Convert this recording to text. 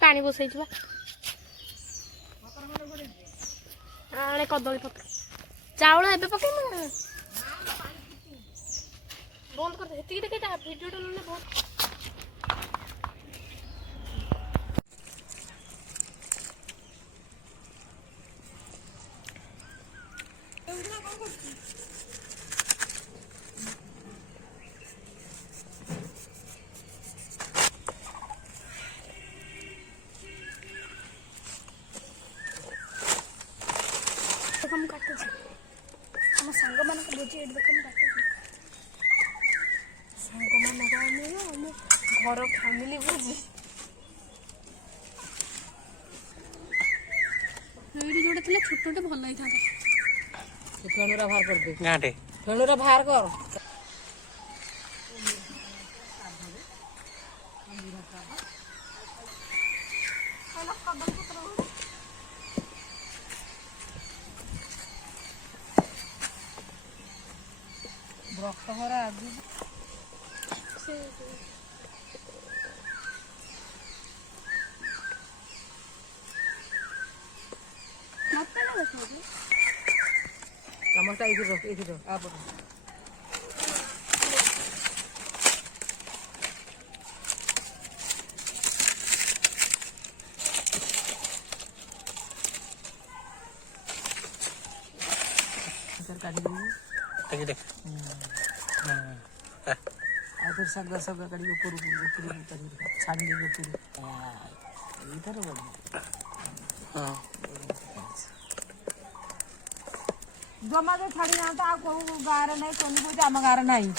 पानी बसई कदली पत्र चाउल ए पकई बंद कर भिडियो बहुत हम काटे हम सांग मान को बुझे देख हम काटे सांग मान को हम घर फैमिली बुझी एडी जोड़े थले छोटोटे भल लाइ था फेणुरा बाहर कर दे गांटे फेणुरा बाहर कर रक्त हरा आदि से मत ना देखो टमाटर इधर आप काटी देख फिर सगळं कडे ऊपर छान ऊपर इधर हाँ जमा तो छाड़ी ना तो गार नहीं कोनी को आम गार नहीं